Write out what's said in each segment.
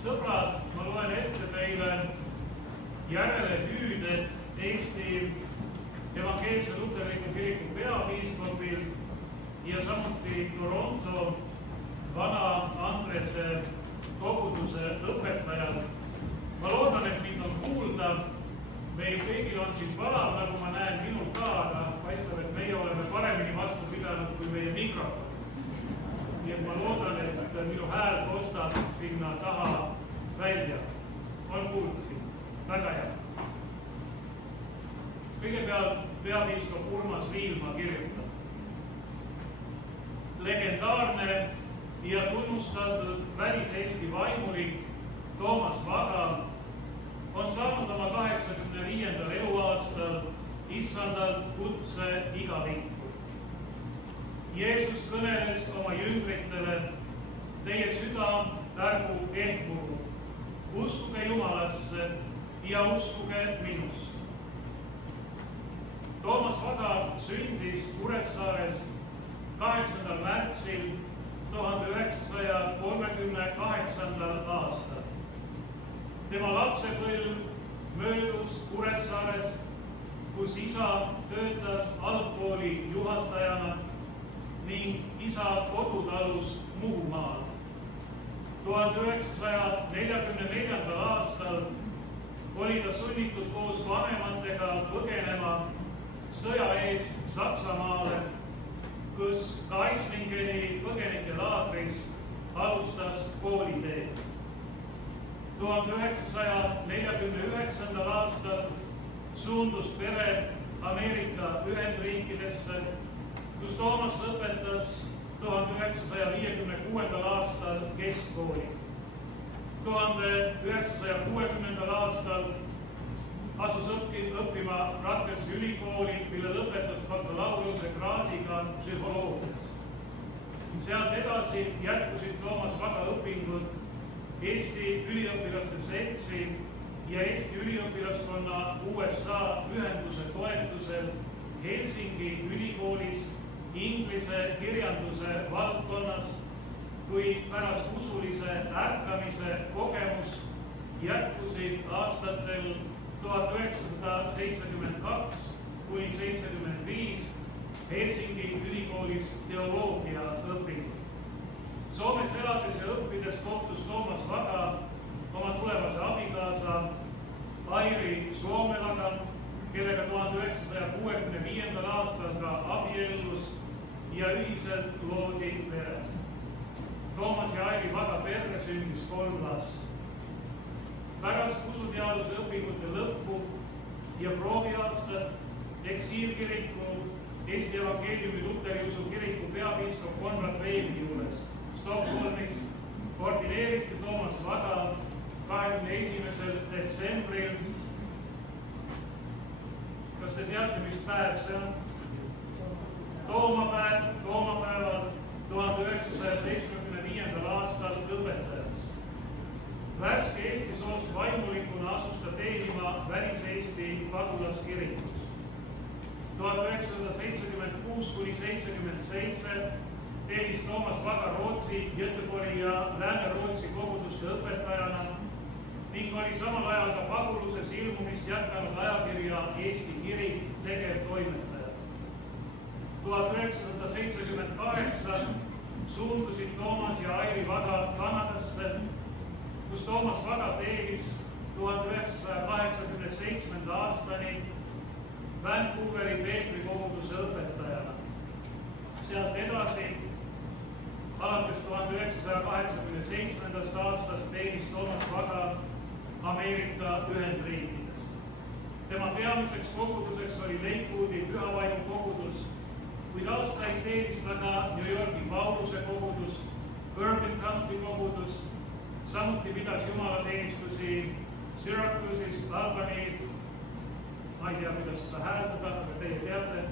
Sõbrad, ma loen ette teile järelehüüded Eesti Evangeelse Luterliku Kiriku peapiiskopil ja samuti Toronto Vana Andrese koguduse õpetajad. Ma loodan, et mind on kuulda. Meil kõigil on siin palav, nagu ma näen minul ka, aga paistab, et meie oleme paremini vastu pidanud kui meie mikrofon. Nii et ma loodan, et minu hääl kostab sinna taha välja. On kuulda siin. Väga hea. Kõigepealt peapiiskop Urmas Viilma kirjutab. Legendaarne ja tunnustatud välis-Eesti vaimulik Toomas Vaga on saanud oma 85. eluaastal issandalt kutse igavikku. Jeesus kõneles oma jüngritele, teie süda ärgu ehmugu, uskuge Jumalasse ja uskuge minusse. Toomas Vaga sündis Kuressaares 8. märtsil 1938. aastal. Tema lapsepõlv möödus Kuressaares, kus isa töötas algkooli juhatajana ning isa kodutalus Muhumaal. 1944. aastal oli ta sunnitud koos vanematega põgenema sõja ees Saksamaale, kus Kaislingeni põgenikelaagris alustas kooliteed. 1949. aastal suundus pere Ameerika Ühendriikidesse, kus Toomas lõpetas 1956. aastal keskkooli. 1960. aastal asus õppima Rutgersi ülikooli, mille lõpetas bakalaureuse kraadiga psühholoogias. Sealt edasi jätkusid Toomas Vaga õpingud Eesti Üliõpilaste Seltsi ja Eesti Üliõpilaskonna USA ühenduse toetusel Helsingi ülikoolis inglise kirjanduse valdkonnas, kuid pärast usulise ärkamise kogemus jätkusid aastatel 1972–75 Helsingi ülikoolis teoloogia õpingud. Soomes elades ja õppides kohtus Toomas Vaga oma tulevase abikaasa Airi Soomelaga, kellega 1965. aastal ka abiellus ja ühiselt loodi pere. Toomas ja Airi Vaga perre sündis 3 last. Pärast usuteaduse õpingute lõppu ja prooviaastat eksiilkiriku Eesti Evangeeliumi Luteriusu kiriku peapiiskop Konrad Veeli juures Stockholmis koordineeriti Toomas Vaga 21. detsembril. Kas te teate, mis päev see on? Toomapäeval 1975. aastal õpetajaks. Värske Eesti soost vaimulikuna asus ta teenima Välis-Eesti pagulaskirikus. 1976–77 teenis Toomas Vaga Rootsi, Göteborgi ja Lääne-Rootsi koguduste õpetajana ning oli samal ajal ka paguluses ilmumist jätkanud ajakirja Eesti Kirik tegevtoimetaja. 1978 suundusid Toomas ja Airi Vaga Kanadasse, kus Toomas Vaga teenis 1987. aastani Vancouveri Peetri koguduse õpetajana. Sealt edasi, alates 1987. aastast teenis Toomas Vaga Ameerika Ühendriikides. Tema peamiseks koguduseks oli Lakewoodi Pühavaimu kogudus, kuid aastaid teenis ta ka New Yorgi Pauluse kogudus, Bourbon County kogudus, samuti pidas jumalateenistusi Syracuse'is, Albany, ma ei tea, kuidas seda hääldada, aga teie teate,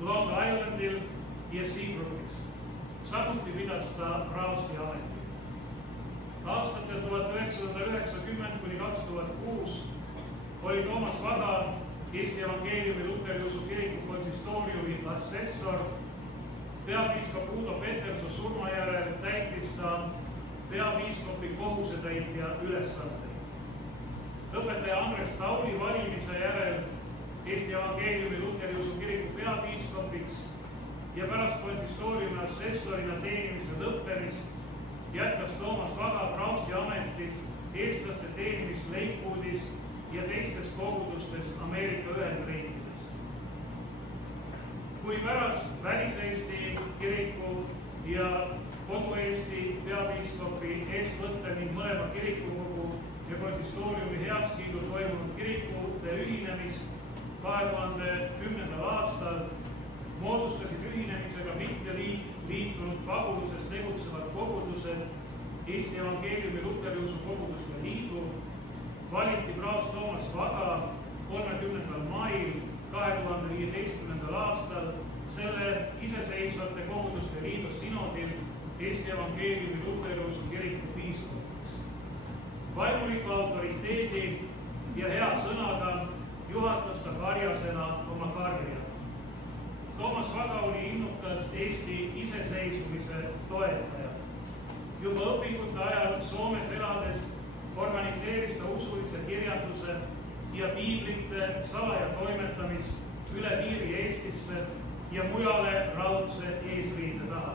Long Islandil ja Seabrookis. Samuti pidas ta praosti ametit. Aastatel 1990–2006 oli Toomas Vaga Eesti Evangeeliumi Luteriusu kiriku konsistooriumi assessor. Peapiiskop Udo Peterso surma järel täitis ta peapiiskopi kohusetäitja ülesandeid. Õpetaja Andres Tauli valimise järel Eesti Evangeeliumi Luteri Usu Kiriku peapiiskopiks ja pärast konsistooriumi assessorina teenimise lõppemist jätkas Toomas Vaga Prausti ametis eestlaste teenimist Lakewoodis ja teistes kogudustes Ameerika Ühendriikides. Kui pärast Välis-Eesti kiriku ja Kodu-Eesti peapiiskopi eestvõtte ning mõlema kirikukogu ja konsistooriumi heakskiidu toimunud kirikute ühinemist 2010. aastal moodustasid ühinemisega mitte liitunud paguluses tegutsevad kogudused Eesti Evangeeliumi Luteri Usu Koguduste Liidu, valiti praost Toomas Vaga 30. mail 2015. aastal selle iseseisvate koguduste liidu sinodil Eesti Evangeeliumi Luteri Usu Kiriku piiskopiks. Vaimuliku autoriteedi ja hea sõnaga juhatas ta karjasena oma karja. Toomas Vaga oli innukas Eesti iseseisvumise toetaja. Juba õpingute ajal Soomes elades organiseeris ta usulise kirjanduse ja piiblite salaja toimetamist üle piiri Eestisse ja mujale raudse eesriide taha.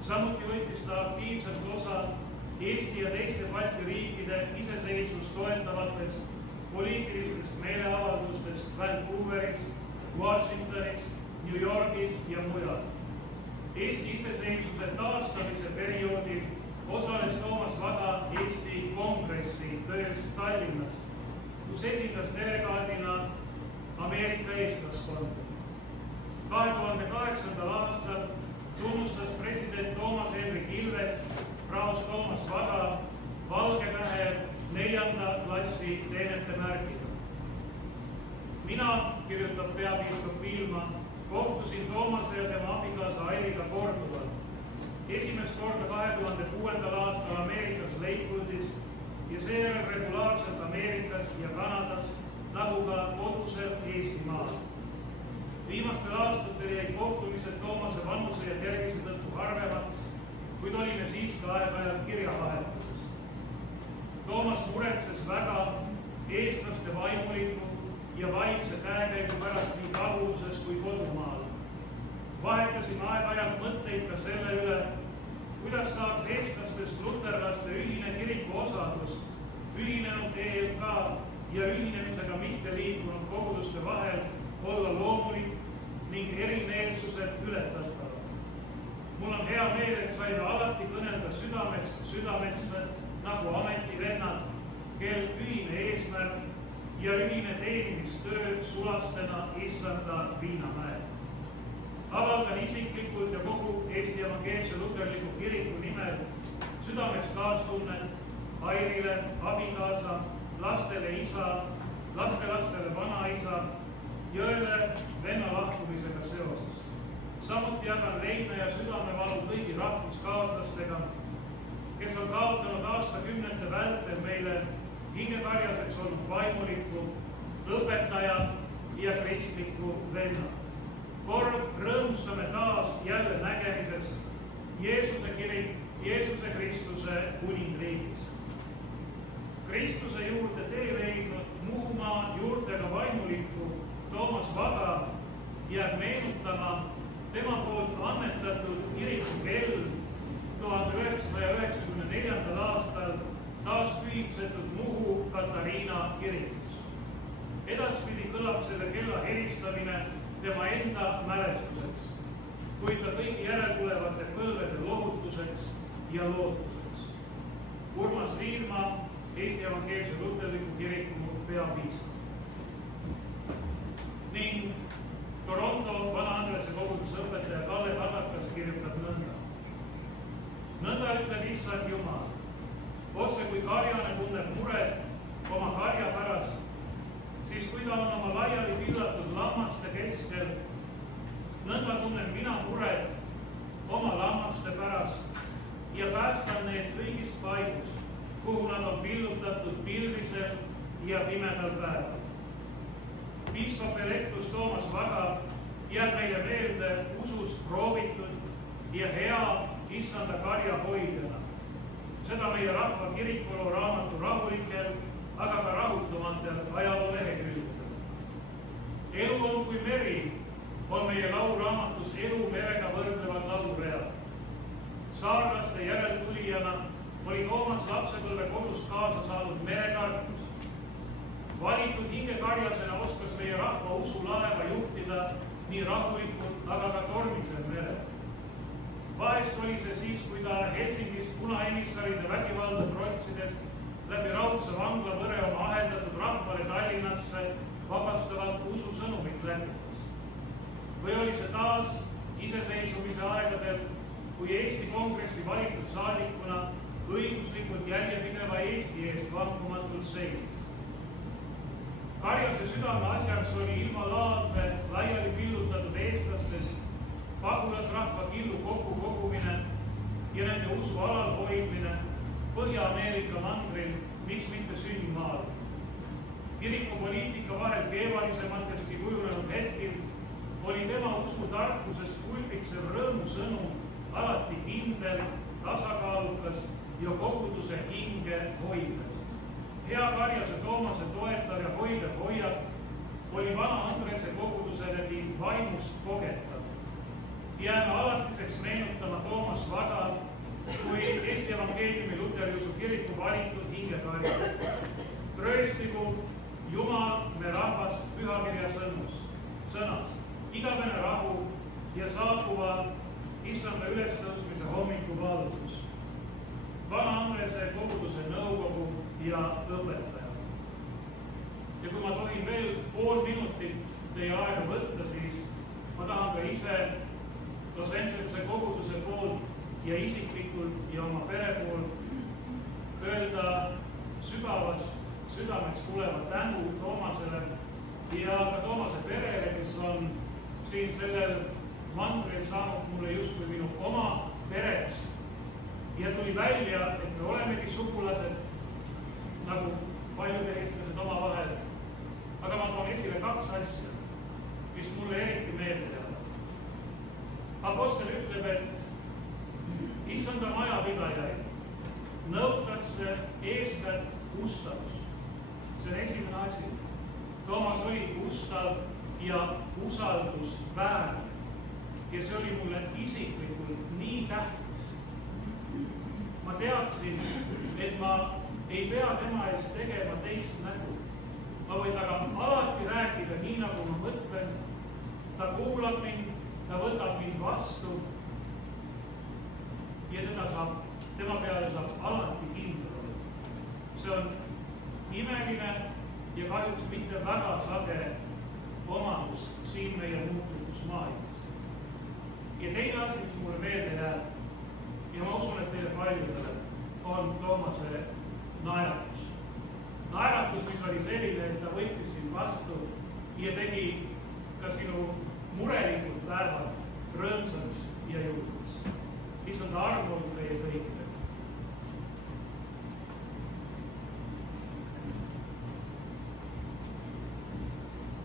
Samuti võttis ta aktiivselt osa Eesti ja teiste Balti riikide iseseisvust toetavatest poliitilistest meeleavaldustest Vancouveris, Washingtonis, New Yorgis ja mujal. Eesti iseseisvuse taastamise perioodil osales Toomas Vaga Eesti Kongressi töös Tallinnas, kus esindas delegaadina Ameerika eestlaskonda. 2008. aastal tunnustas president Toomas Hendrik Ilves praost Toomas Vaga Valgetähe 4. klassi teenete märgiga. Mina, kirjutab peapiiskop Viilma, kohtusin Toomase ja tema abikaasa Airiga korduvalt. Esimest korda 2006. aastal Ameerikas Lakewoodis ja seejärel regulaarselt Ameerikas ja Kanadas, nagu ka koduselt Eestimaal. Viimastel aastatel jäid kohtumised Toomase vanuse ja tervise tõttu harvemaks, kuid olime siiski aeg-ajalt kirjavahetuses. Toomas muretses väga eestlaste vaimuliku ja vaimse käekäigu pärast nii paguluses kui kodumaal. Vahetasime aeg-ajalt mõtteid ka selle üle, kuidas saaks eestlastest luterlaste ühine kiriku osadus, ühinenud ELK ja ühinemisega mitte liikunud koguduste vahel olla loomulik ning erimeelsused ületatavad. Mul on hea meel, et saime alati kõnelda südamest südamesse nagu ametivennad, kel ühine eesmärk ja ühine teenimistöö sulastena Issanda Viinamäel. Avaldan isiklikult ja kogu Eesti Evangeelse Luterliku Kiriku nimel südamest kaastunnet Airile, abikaasa, lastele isa, lastelastele vanaisa, Jõele venna lahkumisega seoses. Samuti jagan leina ja südamevalu kõigi rahvuskaaslastega, kes on kaotanud aastakümnete vältel meile hingekarjaseks olnud vaimuliku, õpetaja ja kristliku venna. Kord rõõmustame taas jälle nägemises Jeesuse kirik Jeesuse Kristuse kuningriigis. Kristuse juurde tee leidnud Muhumaa juurtega vaimuliku Toomas Vaga jääb meenutama tema poolt annetatud kiriku kell 1994. aastal taas pühitsetud Muhu Katariina kirikus. Edaspidi kõlab selle kella helistamine tema enda mälestuseks, kuid ka kõigi järeltulevate põlvede lohutuseks ja lootuseks. Urmas Viilma, Eesti Evangeelse Luterliku Kiriku peapiiskop. Ning Toronto Vana-Andrese koguduse õpetaja Kalle Kadakas kirjutab nõnda. Nõnda ütleb Issand Jumal, otse kui karjane tunneb muret oma karja pärast, siis kui ta on oma laiali pillatud lammaste keskel, nõnda tunnen mina muret oma lammaste pärast ja päästan need kõigist paigust, kuhu nad on pillutatud pilvisel ja pimedal päeval. Piiskop Electus Toomas Vaga jääb meile meelde usust proovitud ja hea Issanda karja hoidjana. seda meie rahva kirikulu raamatu rahulikel, aga ka rahutumatel ajaloo lehekülgedel. Elu on kui meri on meie laulraamatus elu merega võrdlevad lauluread. Saarlaste järeltulijana oli Toomas lapsepõlve kodus kaasa saanud meretarkus. Valitud hingekarjasena oskas meie rahva usulaeva juhtida nii rahulikult, aga ka tormisel merel. Vahest oli see siis, kui ta Helsingist punaemissaride vägivalda trotsides läbi raudse vangla võre oma aheldatud rahvale Tallinnasse vabastavalt ususõnumit läbitas. Või oli see taas iseseisvumise aegadel, kui Eesti Kongressi valitud saadikuna õiguslikult järjepideva Eesti eest vankumatult seisis. Karjase südame asjaks oli ilma laadme laiali pillutatud eestlastest pagulasrahva killu kokkukogumine ja nende usu alal hoidmine Põhja-Ameerika mandril, miks mitte sünnimaal. Kirikupoliitika vahel keevalisemateski kujunenud hetkil oli tema usu tarkusest kulbiksev rõõmusõnum alati kindel, tasakaalukas ja koguduse hinge hoidev. Hea Karjase Toomase toetav ja hoidev hoiak oli vana Andrese koguduse läbi vaimust kogetav. Jääme alatiseks meenutama Toomas Vaga kui Eesti Evangeeliumi Luteriusu kiriku valitud hingekarjast. Trööstigu Jumal me rahvast pühakirja sõnas, igavene rahu ja saabuva issanda ülestõusmise hommiku valgus. Vana Andrese koguduse nõukogu ja õpetaja. Ja kui ma tohin veel pool minutit teie aega võtta, siis ma tahan ka ise Los Angelese koguduse poolt ja isiklikult ja oma pere poolt öelda sügavast südameks tulevat tänu Toomasele ja ka Toomase perele, kes on siin sellel mandril saanud mulle justkui minu oma pereks. Ja tuli välja, et me olemegi sugulased, nagu paljud eestlased omavahel. Aga ma toon esile 2 asja, mis mulle eriti meelde jäävad. Apostel ütleb, et issanda majapidajaid nõutakse eeskätt ustavus. See on esimene asi. Toomas oli ustav ja usaldusväärne. Ja see oli mulle isiklikult nii tähtis. Ma teadsin, et ma ei pea tema eest tegema teist nägu. Ma võin taga alati rääkida nii, nagu ma mõtlen. Ta kuulab mind, ta võtab mind vastu ja tema peale saab alati kindel olla. See on imeline ja kahjuks mitte väga sage omadus siin meie muututus maailmas. Ja teine asi, mis mulle meelde jääb, ja ma usun, et teile paljudele, on Toomase naeratus. Naeratus, mis oli selline, et ta võttis sind vastu ja tegi ka sinu murelikud päevad rõõmsaks ja jõudlaks. Issand armu teie kõigile.